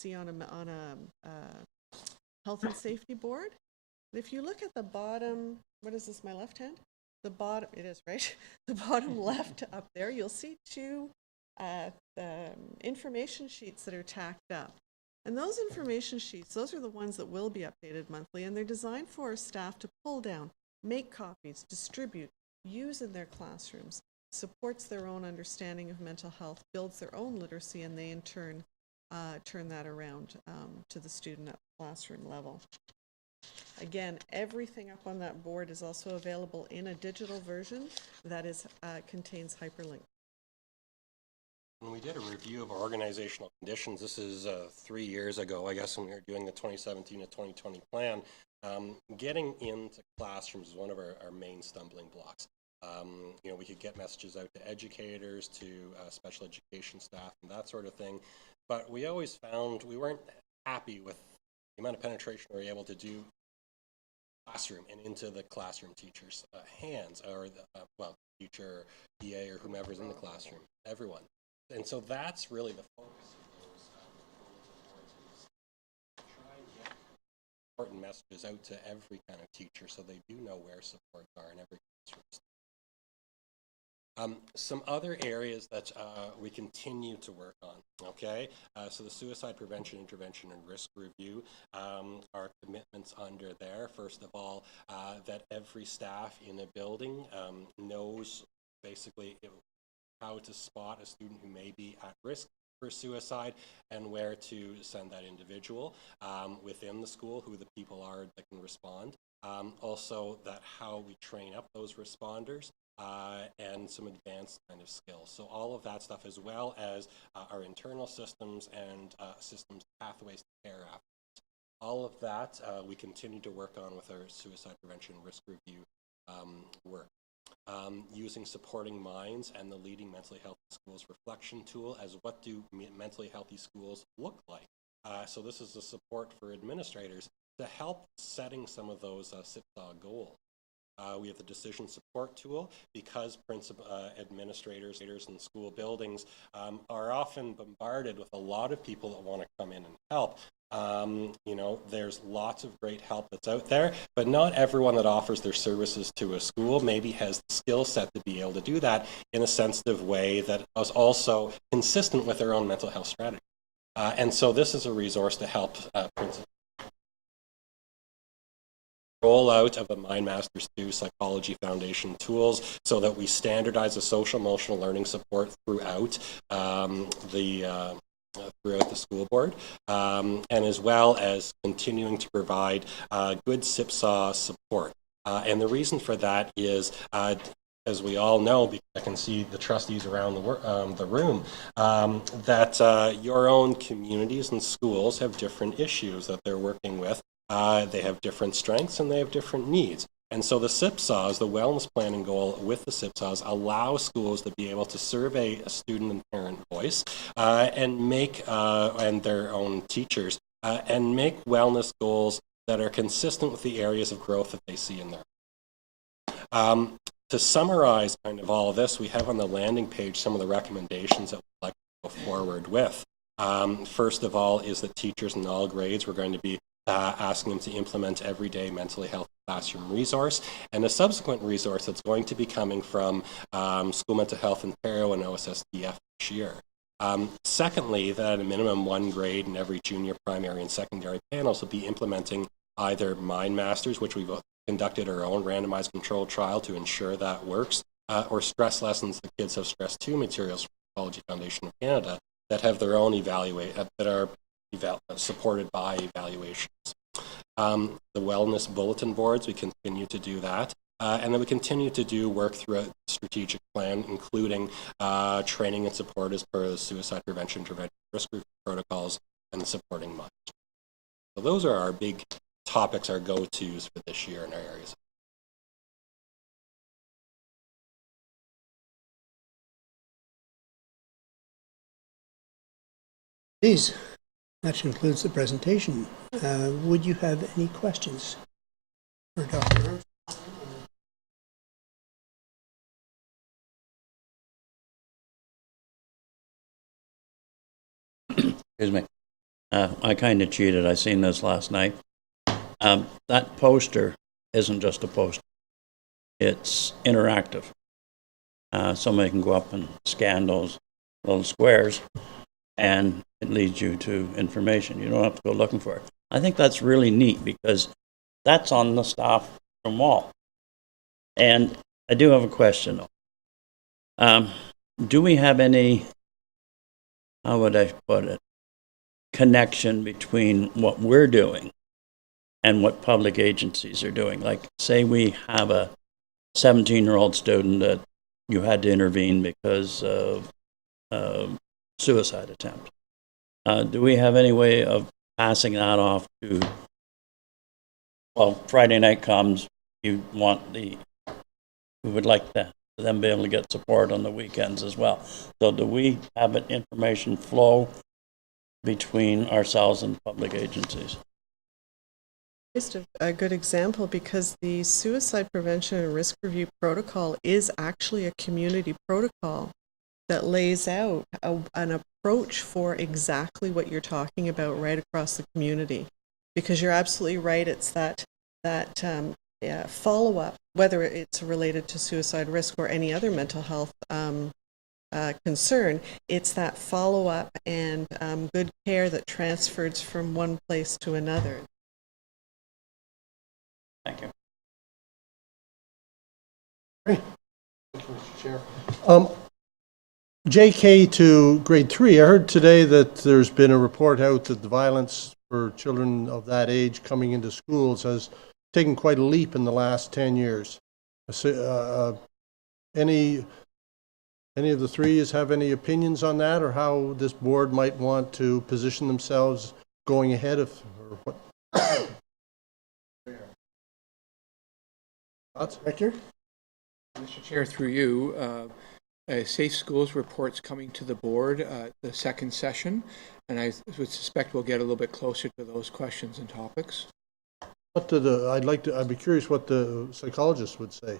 see on a health and safety board. If you look at the bottom, what is this, my left hand? The bottom, it is, right? The bottom left up there, you'll see two information sheets that are tacked up. And those information sheets, those are the ones that will be updated monthly, and they're designed for staff to pull down, make copies, distribute, use in their classrooms, supports their own understanding of mental health, builds their own literacy, and they in turn turn that around to the student at the classroom level. Again, everything up on that board is also available in a digital version that is contains hyperlinks. When we did a review of our organizational conditions, this is 3 years ago, I guess, when we were doing the 2017 to 2020 plan, getting into classrooms is one of our main stumbling blocks. You know, we could get messages out to educators, to special education staff, and that sort of thing, but we always found we weren't happy with the amount of penetration we were able to do classroom and into the classroom teacher's hands, or the, well, teacher, EA, or whomever's in the classroom, everyone. And so that's really the focus of those try and get important messages out to every kind of teacher so they do know where supports are in every classroom. Some other areas that we continue to work on, okay? So the suicide prevention, intervention, and risk review, our commitments under there. First of all, that every staff in a building knows basically how to spot a student who may be at risk for suicide and where to send that individual within the school, who the people are that can respond. Also, that how we train up those responders and some advanced kind of skills. So all of that stuff, as well as our internal systems and systems pathways to care afterwards. All of that we continue to work on with our suicide prevention risk review work. Using supporting minds and the leading mentally healthy schools reflection tool as what do mentally healthy schools look like. So this is a support for administrators to help setting some of those SIPSA goals. We have the decision support tool because administrators in school buildings are often bombarded with a lot of people that want to come in and help. You know, there's lots of great help that's out there, but not everyone that offers their services to a school maybe has the skill set to be able to do that in a sensitive way that is also consistent with their own mental health strategy. And so this is a resource to help principals. Rollout of the MindMasters 2 Psychology Foundation tools so that we standardize the social emotional learning support throughout throughout the school board, and as well as continuing to provide good SIPSA support. And the reason for that is, as we all know, because I can see the trustees around the room, that your own communities and schools have different issues that they're working with. They have different strengths and they have different needs. And so the SIPSAs, the wellness planning goal with the SIPSAs, allow schools to be able to survey a student and parent voice and make, and their own teachers, and make wellness goals that are consistent with the areas of growth that they see in there. To summarize kind of all of this, we have on the landing page some of the recommendations that we'd like to go forward with. First of all is that teachers in all grades, we're going to be asking them to implement everyday mentally healthy classroom resource, and a subsequent resource that's going to be coming from School Mental Health Ontario and OSSDF this year. Secondly, that at a minimum one grade in every junior, primary, and secondary panels will be implementing either MindMasters, which we've conducted our own randomized controlled trial to ensure that works, or stress lessons. The kids have stress 2 materials from the Psychology Foundation of Canada that have their own that are supported by evaluations. The wellness bulletin boards, we continue to do that. And then we continue to do work throughout the strategic plan, including training and support as per the suicide prevention, intervention, risk group protocols, and the supporting minds. So those are our big topics, our go-tos for this year in our areas. Please. That concludes the presentation. Would you have any questions for Dr. Excuse me. I kind of cheated. I seen this last night. That poster isn't just a poster. It's interactive. Somebody can go up and scan those little squares, and it leads you to information. You don't have to go looking for it. I think that's really neat because that's on the staff room wall. And I do have a question, though. Do we have any, how would I put it, connection between what we're doing and what public agencies are doing? Like, say we have a 17-year-old student that you had to intervene because of suicide attempt. Do we have any way of passing that off to, well, Friday night comes, we would like to them be able to get support on the weekends as well. So do we have an information flow between ourselves and public agencies? Just a good example, because the suicide prevention and risk review protocol is actually a community protocol that lays out an approach for exactly what you're talking about right across the community. Because you're absolutely right, it's that follow-up, whether it's related to suicide risk or any other mental health concern, it's that follow-up and good care that transfers from one place to another. Thank you. Thank you, Mr. Chair. JK to grade 3, I heard today that there's been a report out that the violence for children of that age coming into schools has taken quite a leap in the last 10 years. Any of the three have any opinions on that, or how this board might want to position themselves going ahead of, or what? Thoughts, Victor? Mr. Chair, through you, Safe Schools report's coming to the board the second session, and I would suspect we'll get a little bit closer to those questions and topics. What do I'd be curious what the psychologist would say.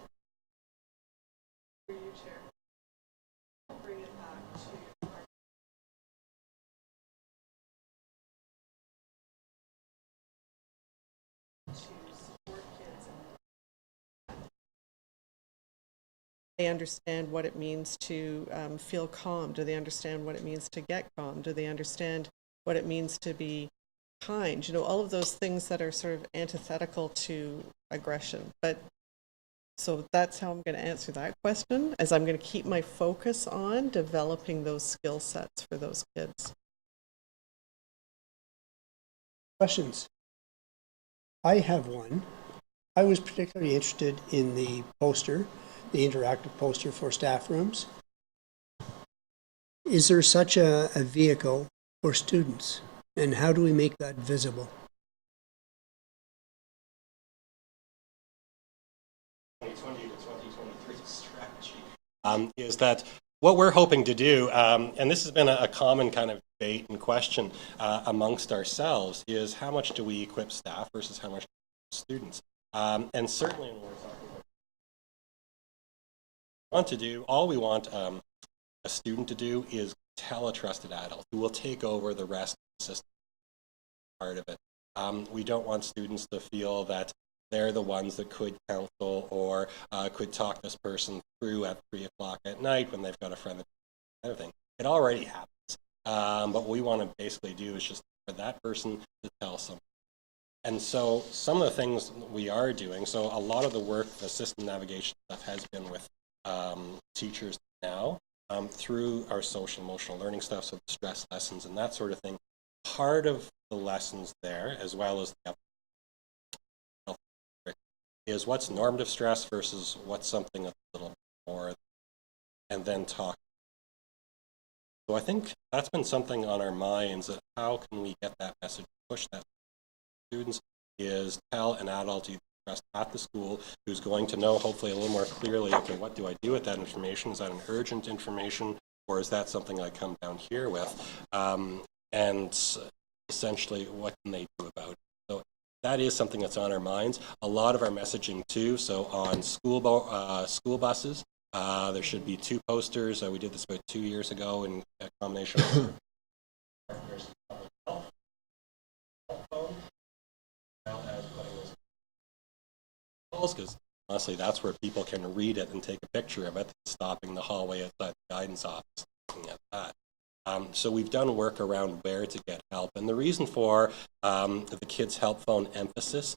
They understand what it means to feel calm? Do they understand what it means to get calm? Do they understand what it means to be kind? You know, all of those things that are sort of antithetical to aggression. But so that's how I'm going to answer that question, as I'm going to keep my focus on developing those skill sets for those kids. Questions? I have one. I was particularly interested in the poster, the interactive poster for staff rooms. Is there such a vehicle for students, and how do we make that visible? Strategy is that what we're hoping to do, and this has been a common kind of debate and question amongst ourselves, is how much do we equip staff versus how much students? And certainly when we're talking about want to do, all we want a student to do is tell a trusted adult who will take over the rest of the system part of it. We don't want students to feel that they're the ones that could counsel or could talk this person through at 3 o'clock at night when they've got a friend that everything. It already happens. But what we want to basically do is just for that person to tell someone. And so some of the things we are doing, so a lot of the work, the system navigation stuff has been with teachers now through our social emotional learning stuff, so the stress lessons and that sort of thing. Part of the lessons there, as well as the is what's normative stress versus what's something a little more, and then talk. So I think that's been something on our minds, that how can we get that message, push that to students, is tell an adult you trust at the school who's going to know hopefully a little more clearly, okay, what do I do with that information? Is that an urgent information, or is that something I come down here with? And essentially, what can they do about it? So that is something that's on our minds. A lot of our messaging too, so on school buses, there should be 2 posters. We did this about 2 years ago in a combination of walls, because honestly, that's where people can read it and take a picture of it, stopping the hallway outside the guidance office, looking at that. So we've done work around where to get help. And the reason for the Kids Help Phone emphasis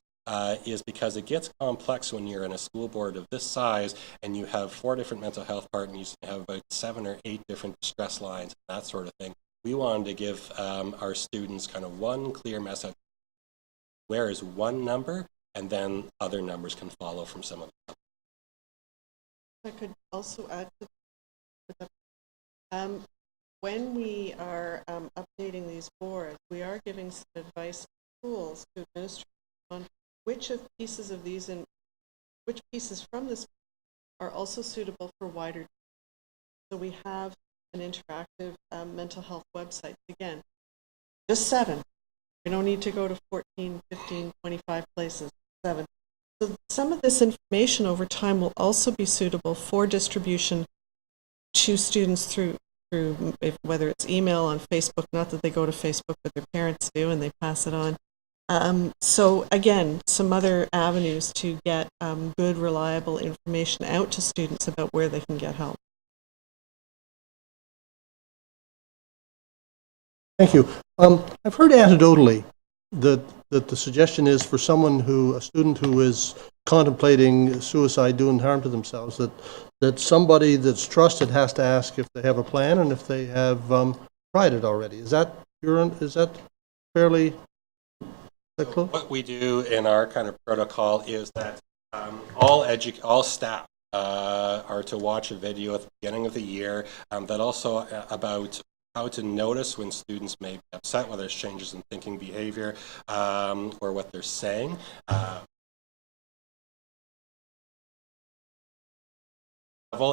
is because it gets complex when you're in a school board of this size and you have 4 different mental health partners, you have about 7 or 8 different distress lines, that sort of thing. We wanted to give our students kind of one clear message. Where is one number, and then other numbers can follow from some of them. I could also add to that. When we are updating these boards, we are giving some advice to schools, to administrators, on which pieces of these and which pieces from this are also suitable for wider. So we have an interactive mental health website. Again, just 7. We don't need to go to 14, 15, 25 places, 7. So some of this information over time will also be suitable for distribution to students through whether it's email, on Facebook, not that they go to Facebook, but their parents do and they pass it on. So again, some other avenues to get good, reliable information out to students about where they can get help. Thank you. I've heard anecdotally that the suggestion is for a student who is contemplating suicide, doing harm to themselves, that somebody that's trusted has to ask if they have a plan and if they have tried it already. Is that fairly close? What we do in our kind of protocol is that all staff are to watch a video at the beginning of the year that also about how to notice when students may be upset, whether it's changes in thinking behavior or what they're saying.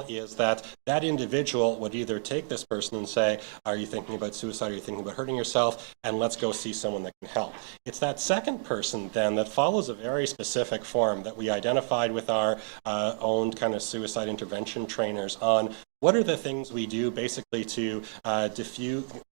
Is that individual would either take this person and say, are you thinking about suicide, are you thinking about hurting yourself, and let's go see someone that can help. It's that second person then that follows a very specific form that we identified with our own kind of suicide intervention trainers on what are the things we do basically to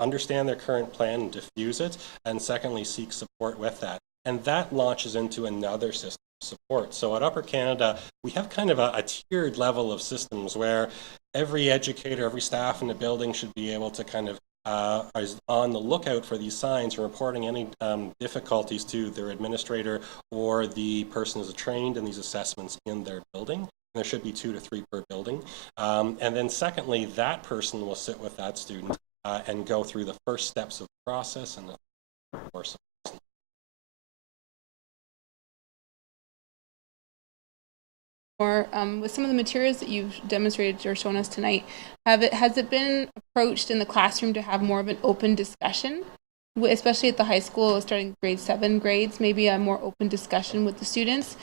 understand their current plan and diffuse it, and secondly seek support with that. And that launches into another system support. So at Upper Canada, we have kind of a tiered level of systems where every educator, every staff in the building should be able to kind of is on the lookout for these signs and reporting any difficulties to their administrator or the person who's trained in these assessments in their building. There should be 2 to 3 per building. And then secondly, that person will sit with that student and go through the first steps of the process and the course. Or with some of the materials that you've demonstrated or shown us tonight, has it been approached in the classroom to have more of an open discussion, especially at the high school, starting grade 7 grades, maybe a more open discussion with the students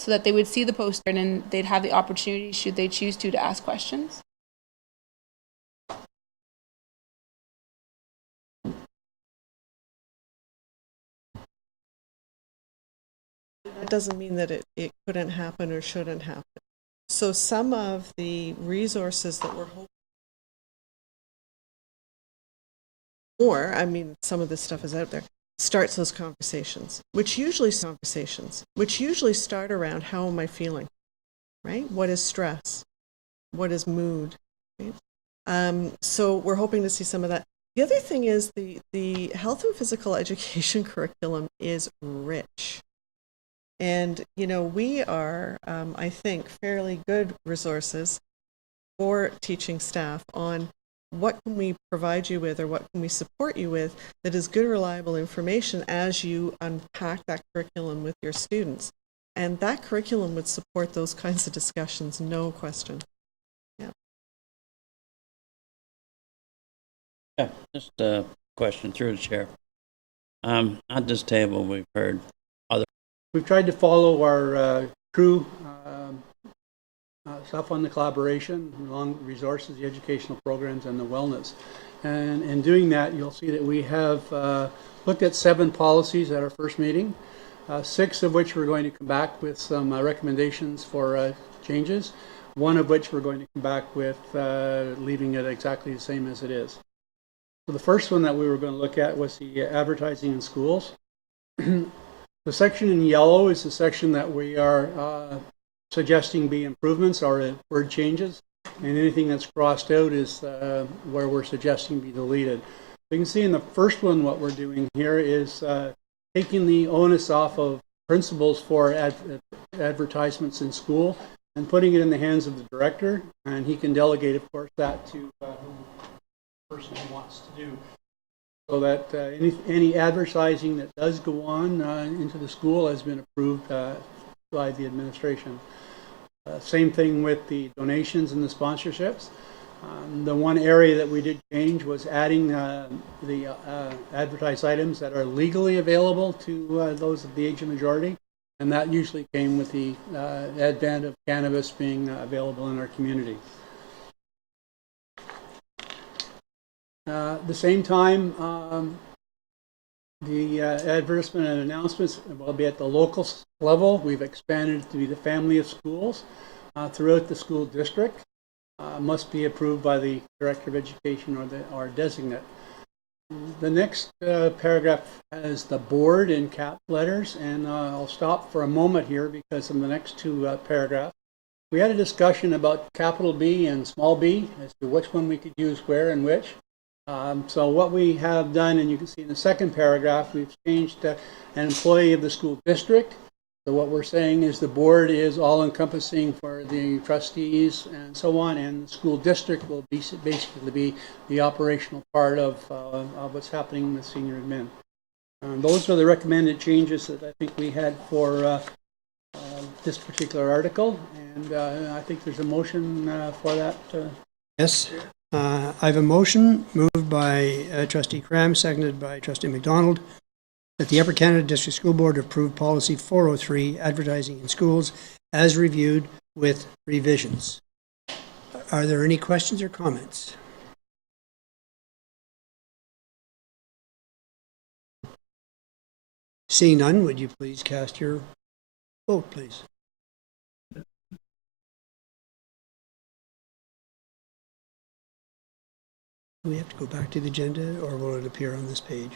so that they would see the poster and they'd have the opportunity, should they choose to ask questions? That doesn't mean that it couldn't happen or shouldn't happen. So some of the resources that we're hoping, or I mean, some of this stuff is out there, starts those conversations, which usually start around how am I feeling, right? What is stress? What is mood? Right? So we're hoping to see some of that. The other thing is the health and physical education curriculum is rich. And, you know, we are, I think, fairly good resources for teaching staff on what can we provide you with or what can we support you with that is good, reliable information as you unpack that curriculum with your students. And that curriculum would support those kinds of discussions, no question. Yeah. Yeah, just a question through the chair. At this table, we've heard we've tried to follow our true stuff on the collaboration, along resources, the educational programs, and the wellness. And in doing that, you'll see that we have looked at 7 policies at our first meeting, 6 of which we're going to come back with some recommendations for changes, 1 of which we're going to come back with leaving it exactly the same as it is. So the first one that we were going to look at was the advertising in schools. The section in yellow is the section that we are suggesting be improvements or word changes. And anything that's crossed out is where we're suggesting be deleted. You can see in the first one what we're doing here is taking the onus off of principals for advertisements in school and putting it in the hands of the director, and he can delegate, of course, that to the person he wants to do. So that any advertising that does go on into the school has been approved by the administration. Same thing with the donations and the sponsorships. The one area that we did change was adding the advertised items that are legally available to those of the age of majority, and that usually came with the advent of cannabis being available in our community. At the same time, the advertisement and announcements will be at the local level. We've expanded to be the family of schools throughout the school district. Must be approved by the Director of Education or designate. The next paragraph has the board in cap letters, and I'll stop for a moment here because in the next two paragraphs, we had a discussion about capital B and small b as to which one we could use where and which. So what we have done, and you can see in the second paragraph, we've changed an employee of the school district. So what we're saying is the board is all-encompassing for the trustees and so on, and the school district will basically be the operational part of what's happening with senior admin. Those are the recommended changes that I think we had for this particular article, and I think there's a motion for that. Yes. I have a motion moved by Trustee Cram, seconded by Trustee McDonald, that the Upper Canada District School Board approve Policy 403, Advertising in Schools, as reviewed with revisions. Are there any questions or comments? Seeing none, would you please cast your vote, please? Do we have to go back to the agenda, or will it appear on this page?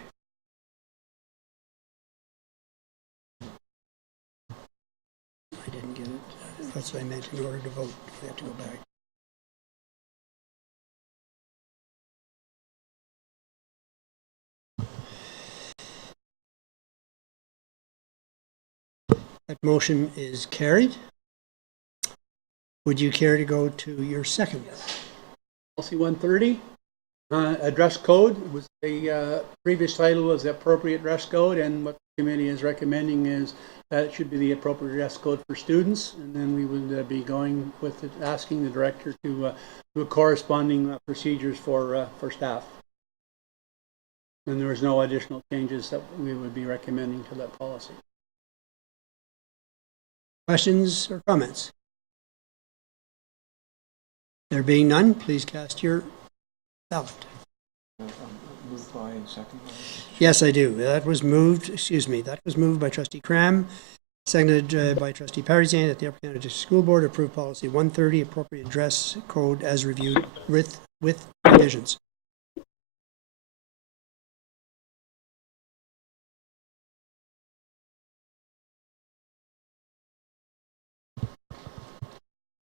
I didn't get it. That's what I meant. In order to vote, we have to go back. That motion is carried. Would you care to go to your second? Policy 130, a dress code. Was the previous title was the appropriate dress code, and what the committee is recommending is that it should be the appropriate dress code for students, and then we would be going with it, asking the director to do corresponding procedures for staff. And there is no additional changes that we would be recommending to that policy. Questions or comments? There being none, please cast your ballot. Moved by and second by? Yes, I do. That was moved, that was moved by Trustee Cram, seconded by Trustee Parizan, that the Upper Canada District School Board approve Policy 130, appropriate dress code as reviewed with revisions.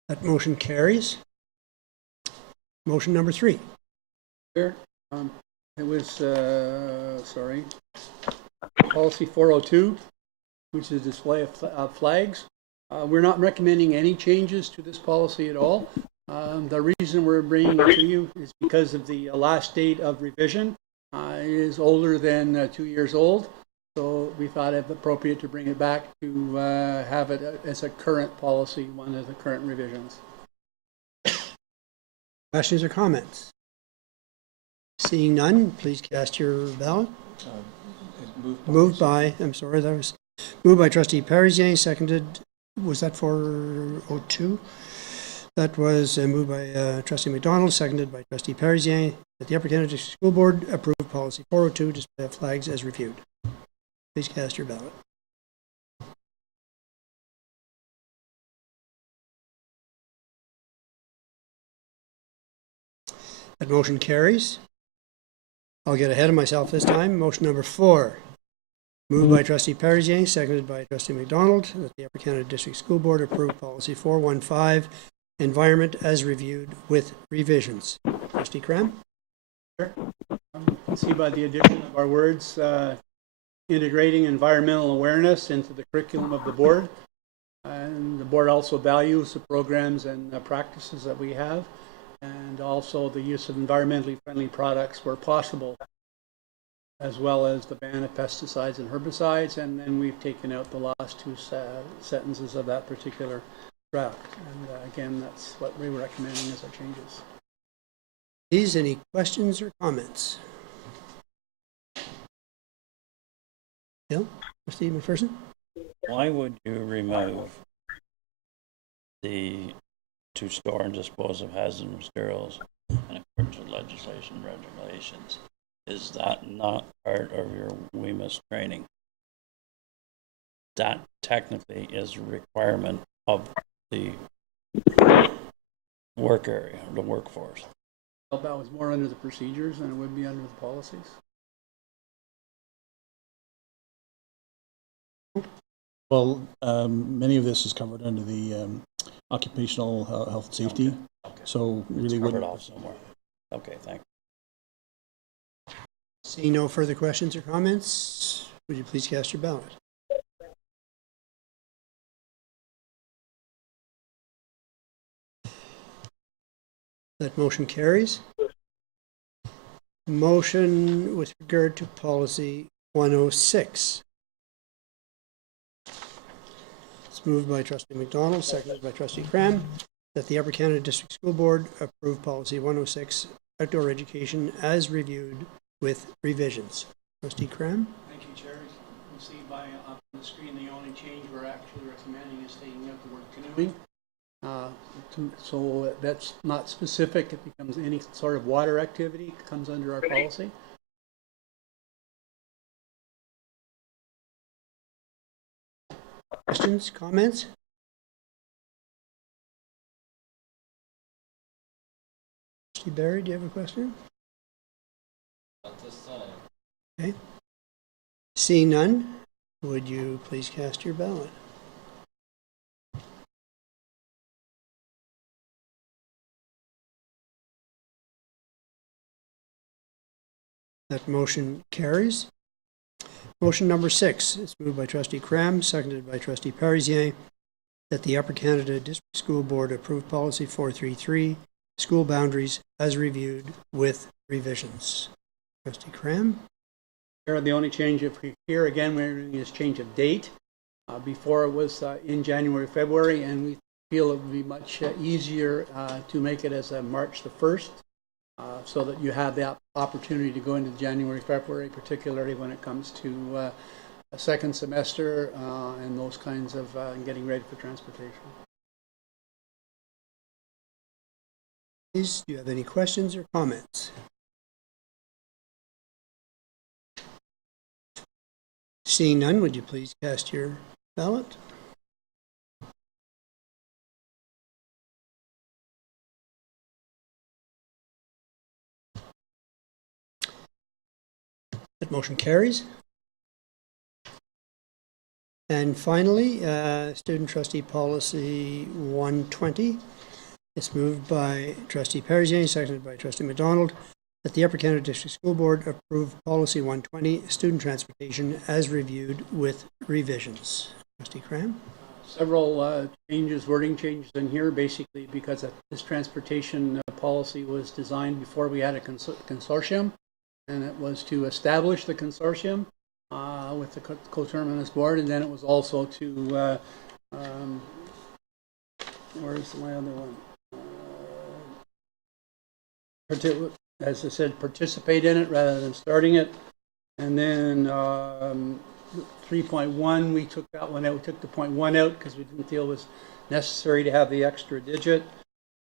That motion carries. Motion number 3. Here, it was, Policy 402, which is display of flags. We're not recommending any changes to this policy at all. The reason we're bringing it to you is because of the last date of revision. It is older than 2 years old, so we thought it appropriate to bring it back to have it as a current policy, one of the current revisions. Questions or comments? Seeing none, please cast your ballot. Moved by Trustee Parizan, seconded, was that for 02? That was moved by Trustee McDonald, seconded by Trustee Parizan, that the Upper Canada District School Board approve Policy 402, display of flags as reviewed. Please cast your ballot. That motion carries. I'll get ahead of myself this time. Motion number 4. Moved by trustee Parisier, seconded by trustee McDonald, that the Upper Canada District School Board approve policy 415, environment as reviewed with revisions. Trustee Cram? You can see by the addition of our words, integrating environmental awareness into the curriculum of the board. And the board also values the programs and practices that we have, and also the use of environmentally friendly products where possible, as well as the ban of pesticides and herbicides. And then we've taken out the last two sentences of that particular draft. And again, that's what we're recommending as our changes. Please, any questions or comments? Bill? Trustee McPherson? Why would you remove the to store and dispose of hazardous materials in accordance with legislation and regulations? Is that not part of your WEMIS training? That technically is a requirement of the work area, the workforce. Well, that was more under the procedures than it would be under the policies. Well, many of this is covered under the occupational health and safety. Okay. So really It's covered wouldn't. off somewhere. Okay, thank you. Seeing no further questions or comments, would you please cast your ballot? That motion carries. Motion with regard to policy 106. It's moved by trustee McDonald, seconded by trustee Cram, that the Upper Canada District School Board approve policy 106, outdoor education as reviewed with revisions. Trustee Cram? Thank you, Chair. You see up on the screen, the only change we're actually recommending is taking out the word canoeing. So that's not specific. It becomes any sort of water activity comes under our policy. Questions, comments? Trustee Barry, do you have a question? Okay. Seeing none, would you please cast your ballot? That motion carries. Motion number 6 is moved by trustee Cram, seconded by trustee Parisier, that the Upper Canada District School Board approve policy 433, school boundaries as reviewed with revisions. Trustee Cram? Here, the only change, if we here again, we're doing is change of date. Before it was in January, February, and we feel it would be much easier to make it as March the 1st. So that you have the opportunity to go into January, February, particularly when it comes to a second semester and those kinds of getting ready for transportation. Please, do you have any questions or comments? Seeing none, would you please cast your ballot? That motion carries. And finally, student trustee policy 120. It's moved by trustee Parisier, seconded by trustee McDonald, that the Upper Canada District School Board approve policy 120, student transportation as reviewed with revisions. Trustee Cram? Several changes, wording changes in here, basically because this transportation policy was designed before we had a consortium. And it was to establish the consortium with the coterminous board, and then it was also to, where's my other one? As I said, participate in it rather than starting it. And then 3.1, we took that one out. We took the 0.1 out because we didn't feel it was necessary to have the extra digit.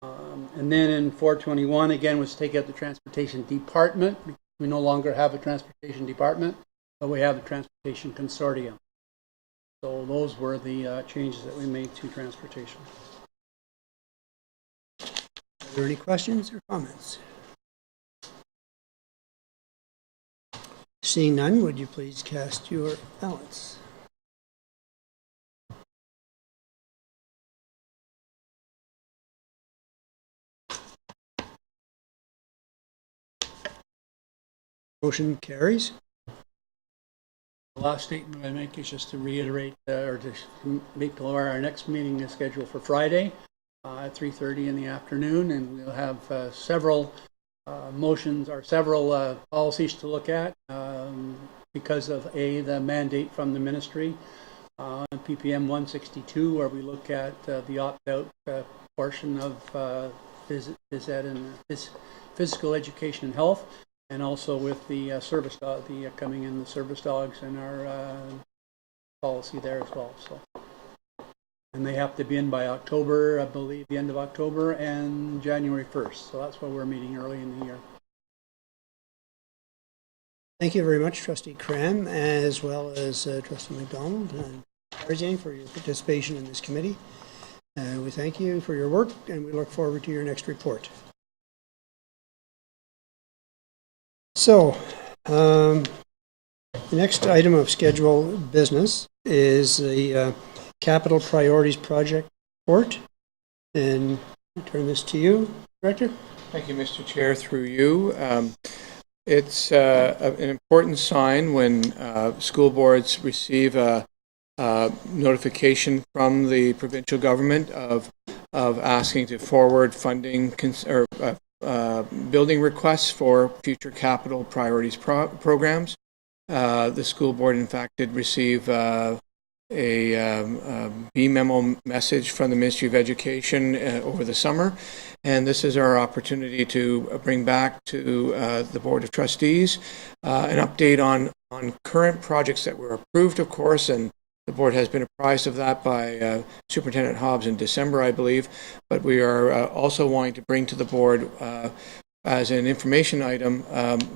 And then in 421, again, was take out the transportation department. We no longer have a transportation department, but we have the transportation consortium. So those were the changes that we made to transportation. Are there any questions or comments? Seeing none, would you please cast your ballots? Motion carries. The last statement I make is just to reiterate, or to make our next meeting is scheduled for Friday at 3:30 in the afternoon, and we'll have several motions or several policies to look at because of the mandate from the ministry, PPM 162, where we look at the opt-out portion of phys ed and physical education and health, and also with the service dog, the coming in the service dogs and our policy there as well. So, and they have to be in by October, I believe, the end of October and January 1st. So that's why we're meeting early in the year. Thank you very much, Trustee Cram, as well as Trustee McDonald and Tarzan for your participation in this committee. We thank you for your work, and we look forward to your next report. So, the next item of scheduled business is the Capital Priorities Project report. And I turn this to you, Director. Thank you, Mr. Chair, through you. It's an important sign when school boards receive a notification from the provincial government of asking to forward funding or building requests for future capital priorities programs. The school board, in fact, did receive a B-memo message from the Ministry of Education over the summer, and this is our opportunity to bring back to the Board of Trustees an update on current projects that were approved, of course, and the board has been apprised of that by Superintendent Hobbs in December, I believe, but we are also wanting to bring to the board as an information item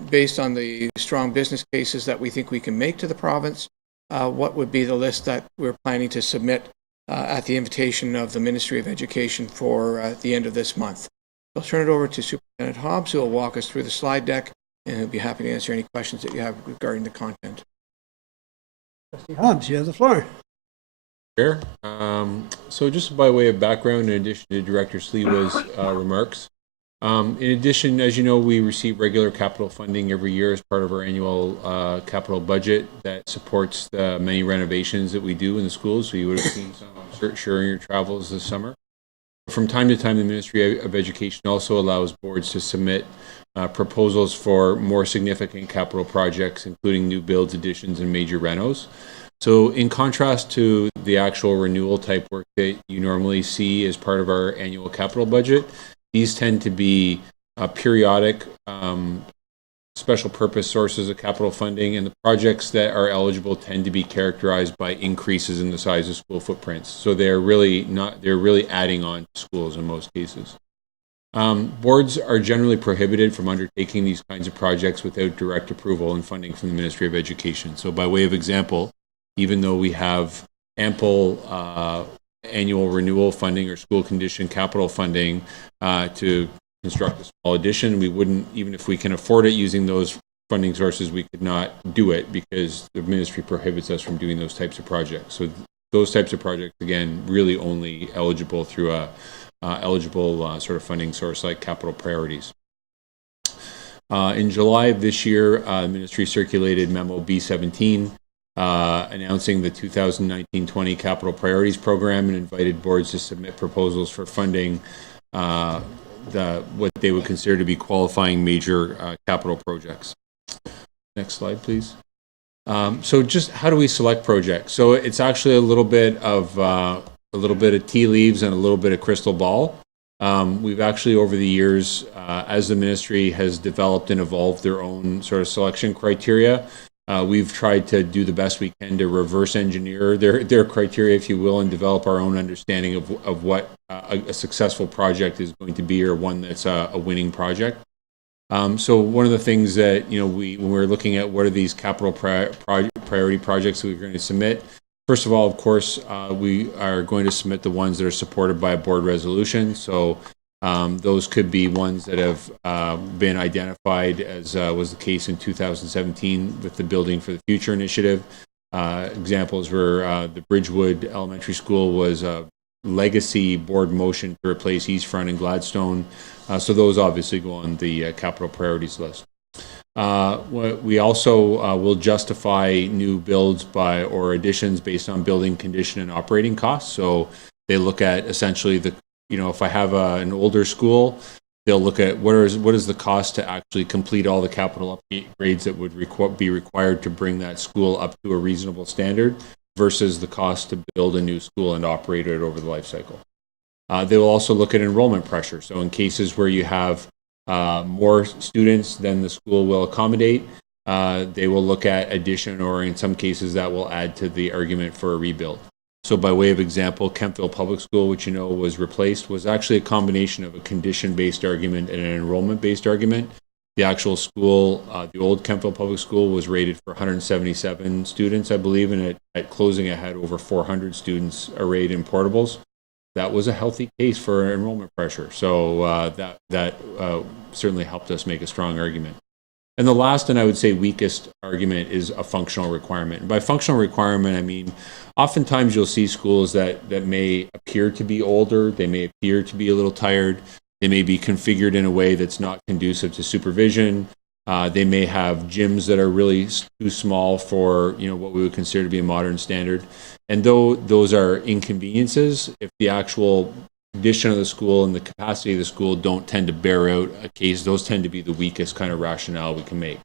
based on the strong business cases that we think we can make to the province. What would be the list that we're planning to submit at the invitation of the Ministry of Education for the end of this month. I'll turn it over to Superintendent Hobbs, who will walk us through the slide deck, and he'll be happy to answer any questions that you have regarding the content. Trustee Hobbs, you have the floor. Chair. So just by way of background, in addition to Director Sliwa's remarks, in addition, as you know, we receive regular capital funding every year as part of our annual capital budget that supports the many renovations that we do in the schools. So you would have seen some, I'm sure, in your travels this summer. From time to time, the Ministry of Education also allows boards to submit proposals for more significant capital projects, including new builds, additions, and major renos. So in contrast to the actual renewal type work that you normally see as part of our annual capital budget, these tend to be periodic special purpose sources of capital funding, and the projects that are eligible tend to be characterized by increases in the size of school footprints. So they're really adding on to schools in most cases. Boards are generally prohibited from undertaking these kinds of projects without direct approval and funding from the Ministry of Education. So by way of example, even though we have ample annual renewal funding or school condition capital funding to construct a small addition, we wouldn't, even if we can afford it using those funding sources, we could not do it because the ministry prohibits us from doing those types of projects. So those types of projects, again, really only eligible through a eligible sort of funding source like capital priorities. In July of this year, the ministry circulated memo B17 announcing the 2019-20 capital priorities program and invited boards to submit proposals for funding what they would consider to be qualifying major capital projects. Next slide, please. So just how do we select projects? So it's actually a little bit of tea leaves and a little bit of crystal ball. We've actually, over the years, as the ministry has developed and evolved their own sort of selection criteria, we've tried to do the best we can to reverse engineer their criteria, if you will, and develop our own understanding of what a successful project is going to be, or one that's a winning project. So one of the things that, when we're looking at what are these capital priority projects that we're going to submit, first of all, of course, we are going to submit the ones that are supported by a board resolution. So Those could be ones that have been identified, as was the case in 2017 with the Building for the Future initiative. Examples were the Bridgewood Elementary School was a legacy board motion to replace East Front and Gladstone. So those obviously go on the capital priorities list. We also will justify new builds or additions based on building condition and operating costs. So they look at essentially if I have an older school, they'll look at what is the cost to actually complete all the capital upgrades that would be required to bring that school up to a reasonable standard versus the cost to build a new school and operate it over the life cycle. They will also look at enrollment pressure. So in cases where you have more students than the school will accommodate, they will look at addition, or in some cases that will add to the argument for a rebuild. So by way of example, Kemptville Public School, which was replaced, was actually a combination of a condition-based argument and an enrollment-based argument. The actual school, the old Kemptville Public School, was rated for 177 students, I believe, and at closing it had over 400 students arrayed in portables. That was a healthy case for enrollment pressure. So that certainly helped us make a strong argument. And the last, and I would say weakest argument, is a functional requirement. And by functional requirement, I mean, oftentimes you'll see schools that may appear to be older, they may appear to be a little tired, they may be configured in a way that's not conducive to supervision. They may have gyms that are really too small for what we would consider to be a modern standard. And though those are inconveniences, if the actual condition of the school and the capacity of the school don't tend to bear out a case, those tend to be the weakest kind of rationale we can make.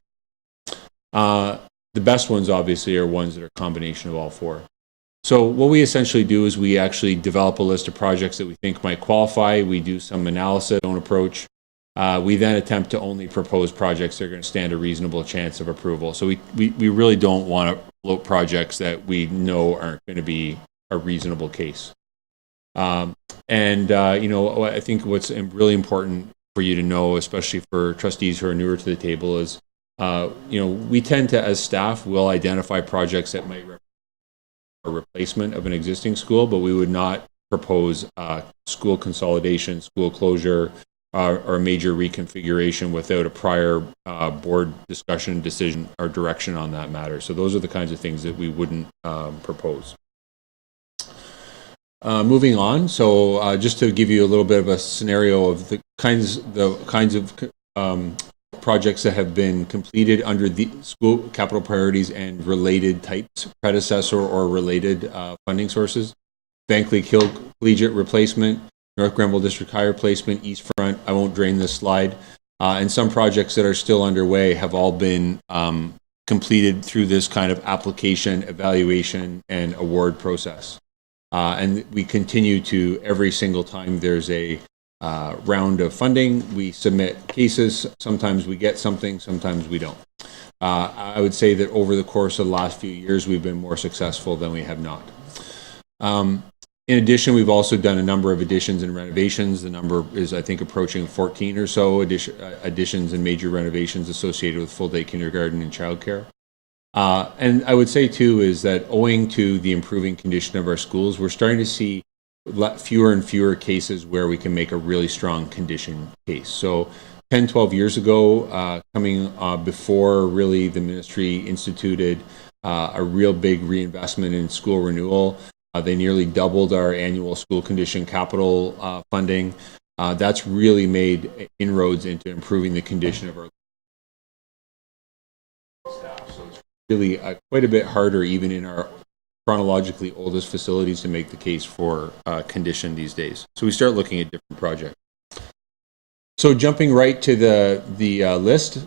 The best ones obviously are ones that are a combination of all four. So what we essentially do is we actually develop a list of projects that we think might qualify. We do some analysis, own approach. We then attempt to only propose projects that are going to stand a reasonable chance of approval. So we really don't want to float projects that we know aren't going to be a reasonable case. I think what's really important for you to know, especially for trustees who are newer to the table, is we tend to, as staff, will identify projects that might represent a replacement of an existing school, but we would not propose school consolidation, school closure, or a major reconfiguration without a prior board discussion, decision, or direction on that matter. So those are the kinds of things that we wouldn't propose. Moving on, so just to give you a little bit of a scenario of the kinds of projects that have been completed under the school capital priorities and related types, predecessor or related funding sources. Bankley Hill Collegiate replacement, North Grenville District High replacement, East Front. I won't drain this slide. And some projects that are still underway have all been completed through this kind of application, evaluation, and award process. And we continue to, every single time there's a round of funding, we submit cases. Sometimes we get something, sometimes we don't. I would say that over the course of the last few years, we've been more successful than we have not. In addition, we've also done a number of additions and renovations. The number is, I think, approaching 14 or so additions and major renovations associated with full-day kindergarten and childcare. And I would say, too, is that owing to the improving condition of our schools, we're starting to see fewer and fewer cases where we can make a really strong condition case. So 10, 12 years ago, coming before really the ministry instituted a real big reinvestment in school renewal, they nearly doubled our annual school condition capital funding. That's really made inroads into improving the condition of our staff. So it's really quite a bit harder, even in our chronologically oldest facilities, to make the case for condition these days. So we start looking at different projects. So jumping right to the list,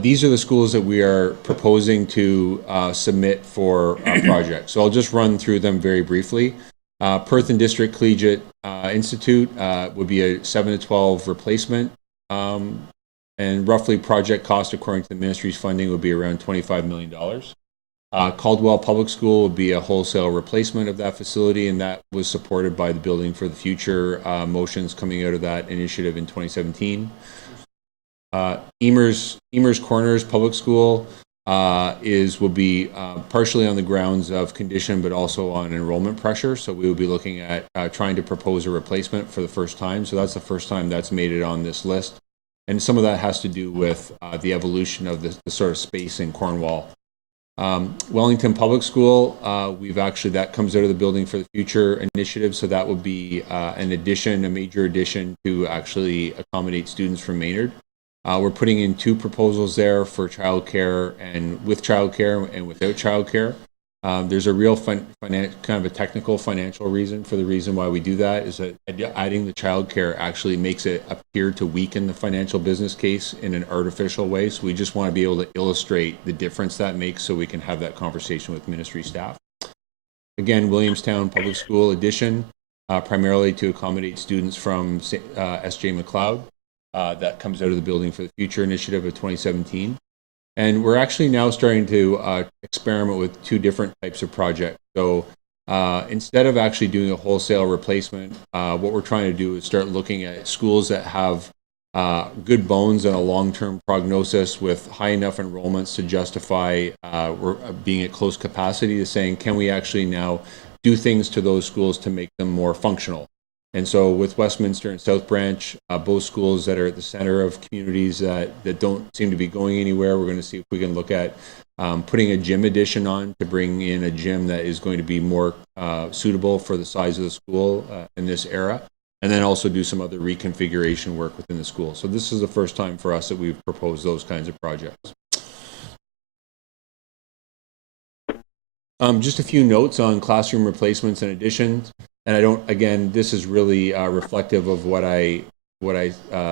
these are the schools that we are proposing to submit for projects. So I'll just run through them very briefly. Perth and District Collegiate Institute would be a 7 to 12 replacement, and roughly project cost according to the ministry's funding would be around $25 million. Caldwell Public School would be a wholesale replacement of that facility, and that was supported by the Building for the Future motions coming out of that initiative in 2017. Emer's Corners Public School will be partially on the grounds of condition, but also on enrollment pressure. So we will be looking at trying to propose a replacement for the first time. So that's the first time that's made it on this list. And some of that has to do with the evolution of the sort of space in Cornwall. Wellington Public School, that comes out of the Building for the Future initiative. So that would be an addition, a major addition to actually accommodate students from Maynard. We're putting in 2 proposals there for childcare and with childcare and without childcare. There's a real kind of a technical financial reason for the reason why we do that is that adding the childcare actually makes it appear to weaken the financial business case in an artificial way. So we just want to be able to illustrate the difference that makes so we can have that conversation with ministry staff. Again, Williamstown Public School addition, primarily to accommodate students from S.J. McLeod. That comes out of the Building for the Future initiative of 2017. And we're actually now starting to experiment with 2 different types of projects. So instead of actually doing a wholesale replacement, what we're trying to do is start looking at schools that have good bones and a long-term prognosis with high enough enrollments to justify being at close capacity, to saying, can we actually now do things to those schools to make them more functional? And so with Westminster and South Branch, both schools that are at the center of communities that don't seem to be going anywhere, we're going to see if we can look at putting a gym addition on to bring in a gym that is going to be more suitable for the size of the school in this era, and then also do some other reconfiguration work within the school. So this is the first time for us that we've proposed those kinds of projects. Just a few notes on classroom replacements and additions. And again, this is really reflective of what I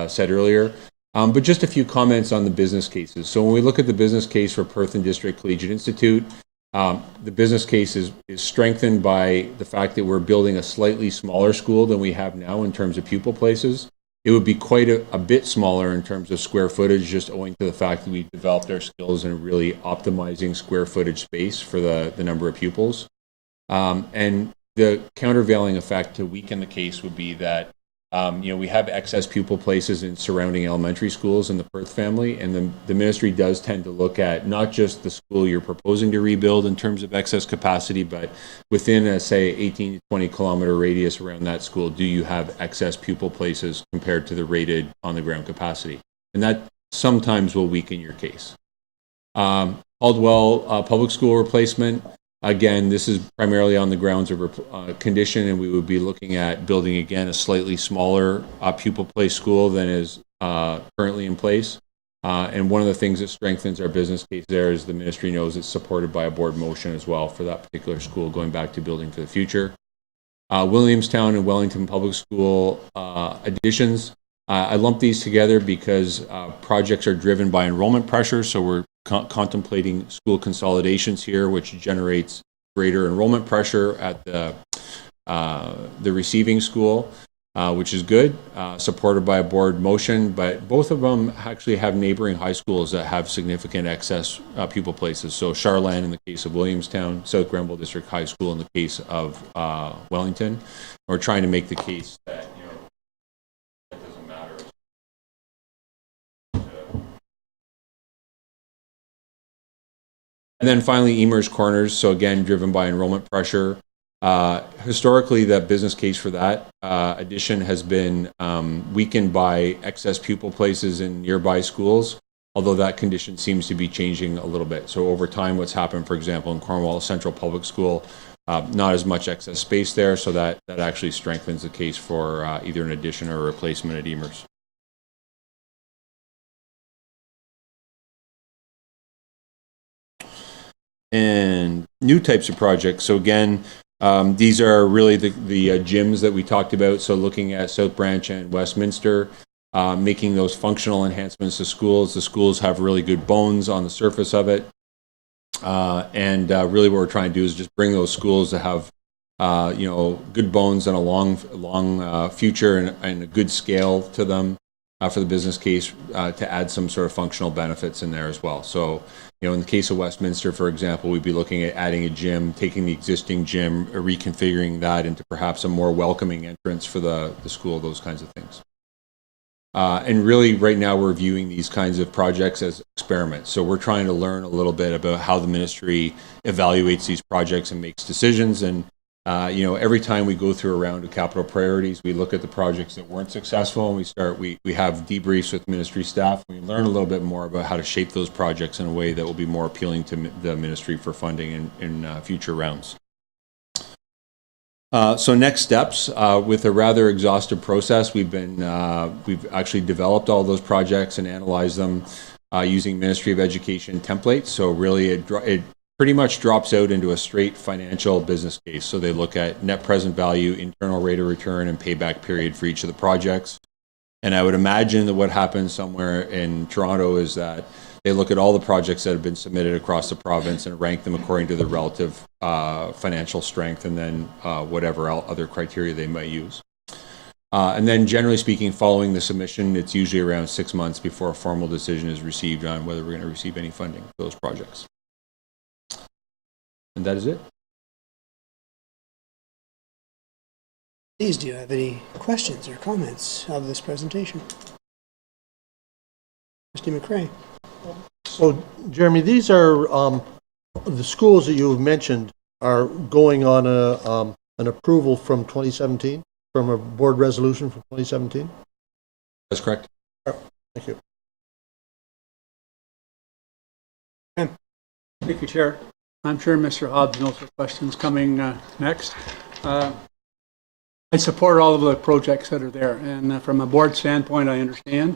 said earlier. But just a few comments on the business cases. So when we look at the business case for Perth and District Collegiate Institute, the business case is strengthened by the fact that we're building a slightly smaller school than we have now in terms of pupil places. It would be quite a bit smaller in terms of square footage, just owing to the fact that we've developed our skills in really optimizing square footage space for the number of pupils. And the countervailing effect to weaken the case would be that we have excess pupil places in surrounding elementary schools in the Perth family, and the ministry does tend to look at not just the school you're proposing to rebuild in terms of excess capacity, but within a, say, 18 to 20 kilometer radius around that school, do you have excess pupil places compared to the rated on-the-ground capacity? And that sometimes will weaken your case. Caldwell Public School replacement. Again, this is primarily on the grounds of condition, and we would be looking at building, again, a slightly smaller pupil place school than is currently in place. And one of the things that strengthens our business case there is the ministry knows it's supported by a board motion as well for that particular school, going back to Building for the Future. Williamstown and Wellington Public School additions. I lump these together because projects are driven by enrollment pressure, so we're contemplating school consolidations here, which generates greater enrollment pressure at the receiving school, which is good, supported by a board motion, but both of them actually have neighboring high schools that have significant excess pupil places. So Charlan in the case of Williamstown, South Grenville District High School in the case of Wellington. We're trying to make the case that that doesn't matter. And then finally, Emer's Corners. So again, driven by enrollment pressure. Historically, the business case for that addition has been weakened by excess pupil places in nearby schools, although that condition seems to be changing a little bit. So over time, what's happened, for example, in Cornwall Central Public School, not as much excess space there, so that actually strengthens the case for either an addition or a replacement at Emer's. And new types of projects. So again, these are really the gyms that we talked about. So looking at South Branch and Westminster, making those functional enhancements to schools. The schools have really good bones on the surface of it. And really what we're trying to do is just bring those schools to have, good bones and a long future and a good scale to them for the business case to add some sort of functional benefits in there as well. So, in the case of Westminster, for example, we'd be looking at adding a gym, taking the existing gym, reconfiguring that into perhaps a more welcoming entrance for the school, those kinds of things. And really, right now, we're viewing these kinds of projects as experiments. So we're trying to learn a little bit about how the ministry evaluates these projects and makes decisions. And every time we go through a round of capital priorities, we look at the projects that weren't successful, and we have debriefs with ministry staff. We learn a little bit more about how to shape those projects in a way that will be more appealing to the ministry for funding in future rounds. So next steps, with a rather exhaustive process, we've actually developed all those projects and analyzed them using Ministry of Education templates. So really it pretty much drops out into a straight financial business case. So they look at net present value, internal rate of return, and payback period for each of the projects. And I would imagine that what happens somewhere in Toronto is that they look at all the projects that have been submitted across the province and rank them according to the relative financial strength, and then whatever other criteria they might use. And then generally speaking, following the submission, it's usually around 6 months before a formal decision is received on whether we're going to receive any funding for those projects. And that is it. Please, do you have any questions or comments of this presentation? Mr. McRae. So, Jeremy, these are the schools that you have mentioned are going on an approval from 2017, from a board resolution from 2017? That's correct. Oh, thank you. Thank you, Chair. I'm sure Mr. Hobbs knows the questions coming next. I support all of the projects that are there, and from a board standpoint, I understand.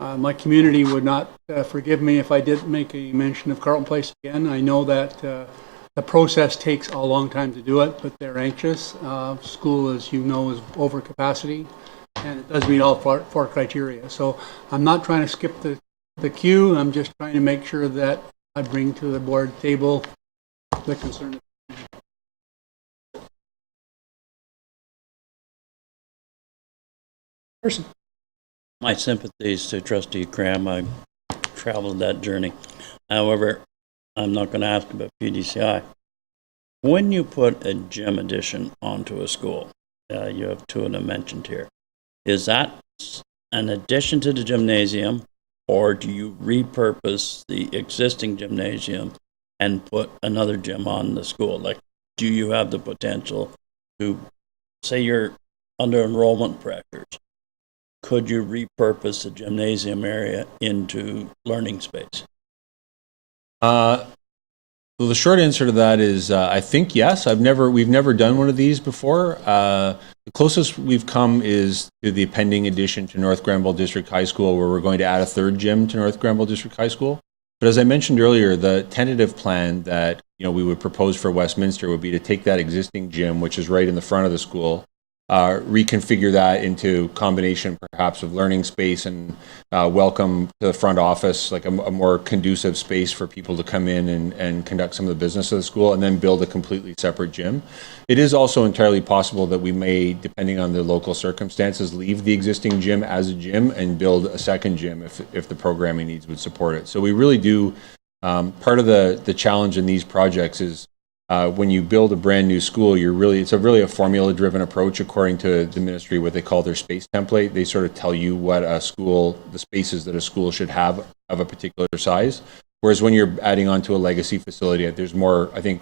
My community would not forgive me if I didn't make a mention of Carlton Place again. I know that the process takes a long time to do it, but they're anxious. School, as you know, is over capacity, and it does meet all four criteria. So I'm not trying to skip the queue. I'm just trying to make sure that I bring to the board table the concern. Person. My sympathies to Trustee Cram. I traveled that journey. However, I'm not going to ask about PDCI. When you put a gym addition onto a school, you have two of them mentioned here. Is that an addition to the gymnasium, or do you repurpose the existing gymnasium and put another gym on the school? Like, do you have the potential to, say you're under enrollment pressures, could you repurpose the gymnasium area into learning space? Well, the short answer to that is I think yes. We've never done one of these before. The closest we've come is to the pending addition to North Granville District High School, where we're going to add a third gym to North Granville District High School. But as I mentioned earlier, the tentative plan that we would propose for Westminster would be to take that existing gym, which is right in the front of the school, reconfigure that into combination perhaps of learning space and welcome to the front office, like a more conducive space for people to come in and conduct some of the business of the school, and then build a completely separate gym. It is also entirely possible that we may, depending on the local circumstances, leave the existing gym as a gym and build a second gym if the programming needs would support it. So we really do, part of the challenge in these projects is when you build a brand new school, it's really a formula-driven approach according to the ministry, what they call their space template. They sort of tell you what the spaces that a school should have of a particular size. Whereas when you're adding on to a legacy facility, there's more, I think,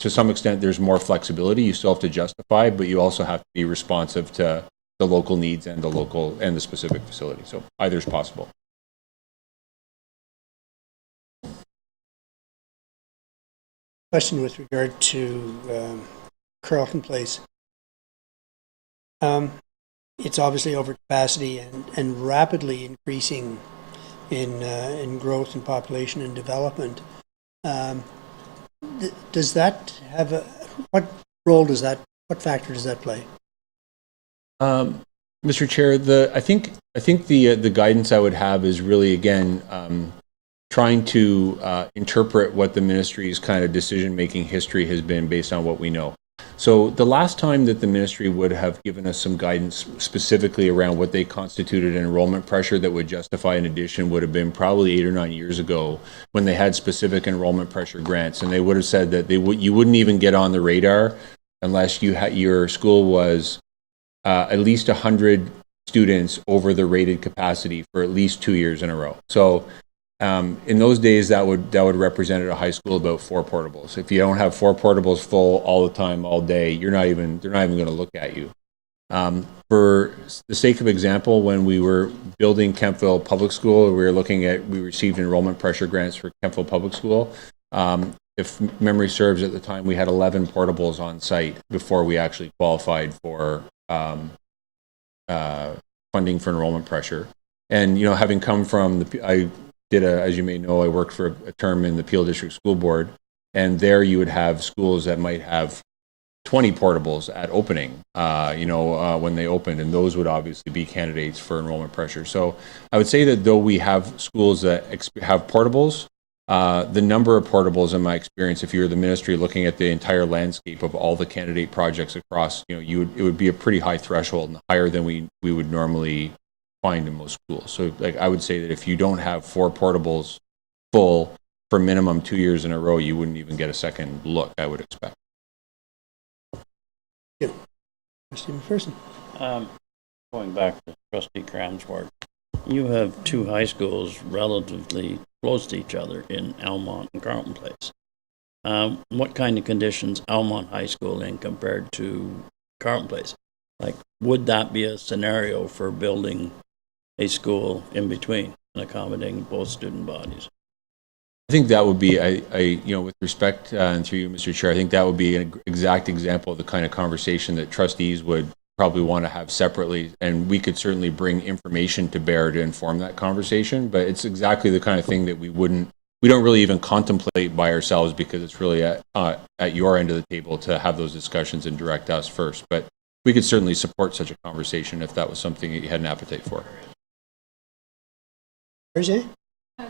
to some extent, there's more flexibility. You still have to justify, but you also have to be responsive to the local needs and the specific facility. So either is possible. Question with regard to Carlton Place. It's obviously over capacity and rapidly increasing in growth and population and development. Does that have what factor does that play? Mr. Chair, I think the guidance I would have is really, again, trying to interpret what the ministry's kind of decision-making history has been based on what we know. So the last time that the ministry would have given us some guidance specifically around what they constituted an enrollment pressure that would justify an addition would have been probably 8 or 9 years ago, when they had specific enrollment pressure grants, and they would have said that you wouldn't even get on the radar unless your school was at least 100 students over the rated capacity for at least 2 years in a row. So in those days, that would represent at a high school about 4 portables. If you don't have 4 portables full all the time, all day, they're not even going to look at you. For the sake of example, when we were building Kemptville Public School, we received enrollment pressure grants for Kemptville Public School. If memory serves, at the time we had 11 portables on site before we actually qualified for funding for enrollment pressure. And having come from as you may know, I worked for a term in the Peel District School Board, and there you would have schools that might have 20 portables at opening, when they opened, and those would obviously be candidates for enrollment pressure. So I would say that though we have schools that have portables, the number of portables, in my experience, if you were the ministry looking at the entire landscape of all the candidate projects across, it would be a pretty high threshold, and higher than we would normally find in most schools. So I would say that if you don't have 4 portables full for minimum 2 years in a row, you wouldn't even get a second look, I would expect. Trustee McPherson. Going back to Trustee Cransworth, you have 2 high schools relatively close to each other in Elmont and Carleton Place. What kind of conditions Elmont High School in compared to Carleton Place? Like, would that be a scenario for building a school in between and accommodating both student bodies? I think that would be, with respect, and through you, Mr. Chair, I think that would be an exact example of the kind of conversation that trustees would probably want to have separately, and we could certainly bring information to bear to inform that conversation, but it's exactly the kind of thing that we don't really even contemplate by ourselves, because it's really at your end of the table to have those discussions and direct us first. But we could certainly support such a conversation if that was something that you had an appetite for. Thursday?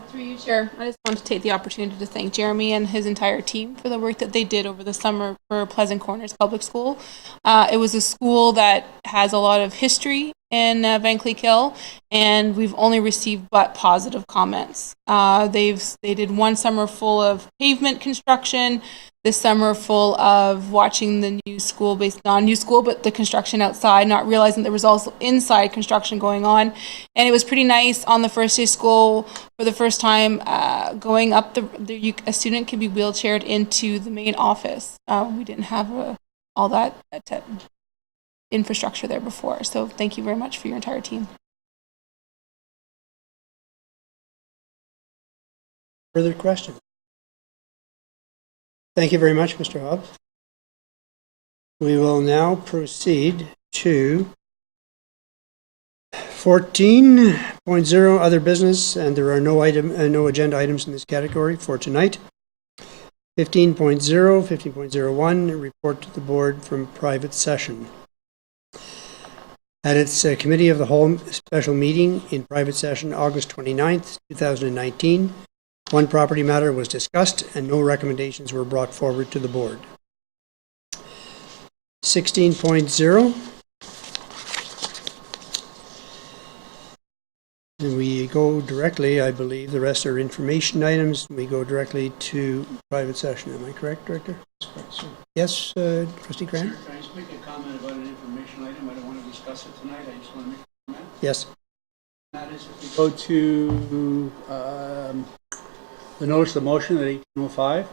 Through you, Chair, I just want to take the opportunity to thank Jeremy and his entire team for the work that they did over the summer for Pleasant Corners Public School. It was a school that has a lot of history in Van Cleek Hill, and we've only received but positive comments. They did one summer full of pavement construction, this summer full of watching the new school, not new school, but the construction outside, not realizing there was also inside construction going on. And it was pretty nice on the first day of school, for the first time, going up a student could be wheelchaired into the main office. We didn't have all that infrastructure there before. So thank you very much for your entire team. Further questions? Thank you very much, Mr. Hobbs. We will now proceed to 14.0 other business, and there are no agenda items in this category for tonight. 15.0, 15.01, report to the board from private session. At its Committee of the Whole special meeting in private session August 29th, 2019, one property matter was discussed and no recommendations were brought forward to the board. 16.0. And we go directly, I believe, the rest are information items. We go directly to private session. Am I correct, Director? Yes, Trustee Grant? Sure. Can I just make a comment about an information item? I don't want to discuss it tonight. I just want to make a comment. Yes. That is, if we go to the notice of motion at 1805,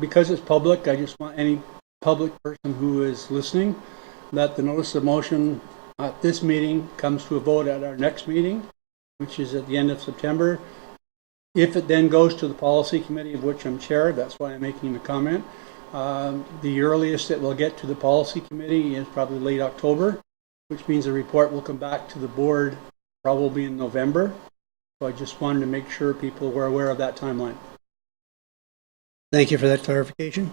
because it's public, I just want any public person who is listening that the notice of motion at this meeting comes to a vote at our next meeting, which is at the end of September. If it then goes to the policy committee, of which I'm chair, that's why I'm making the comment. The earliest it will get to the policy committee is probably late October, which means the report will come back to the board probably in November. So I just wanted to make sure people were aware of that timeline. Thank you for that clarification.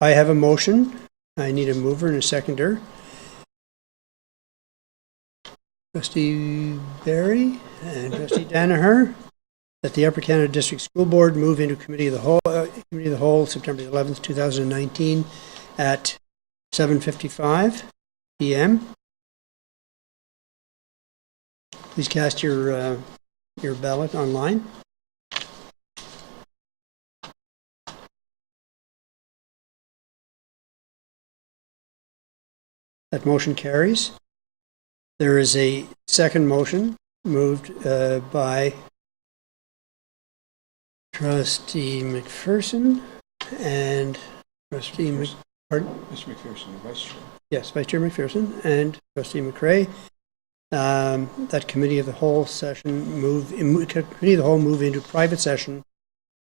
I have a motion. I need a mover and a seconder. Trustee Barry and Trustee Danaher, that the Upper Canada District School Board move into Committee of the Whole, September 11th, 2019 at 7:55 p.m. Please cast your ballot online. That motion carries. There is a second motion moved by Trustee McPherson and Trustee pardon? Mr. McPherson, Vice Chair. Yes, Vice Chair McPherson and Trustee McRae. That committee of the whole move into private session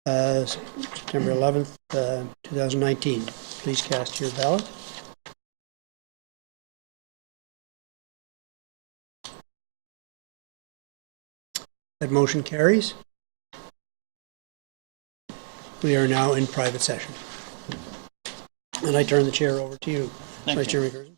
September 11th, 2019. Please cast your ballot. That motion carries. We are now in private session. And I turn the chair over to you, Vice Chair McPherson.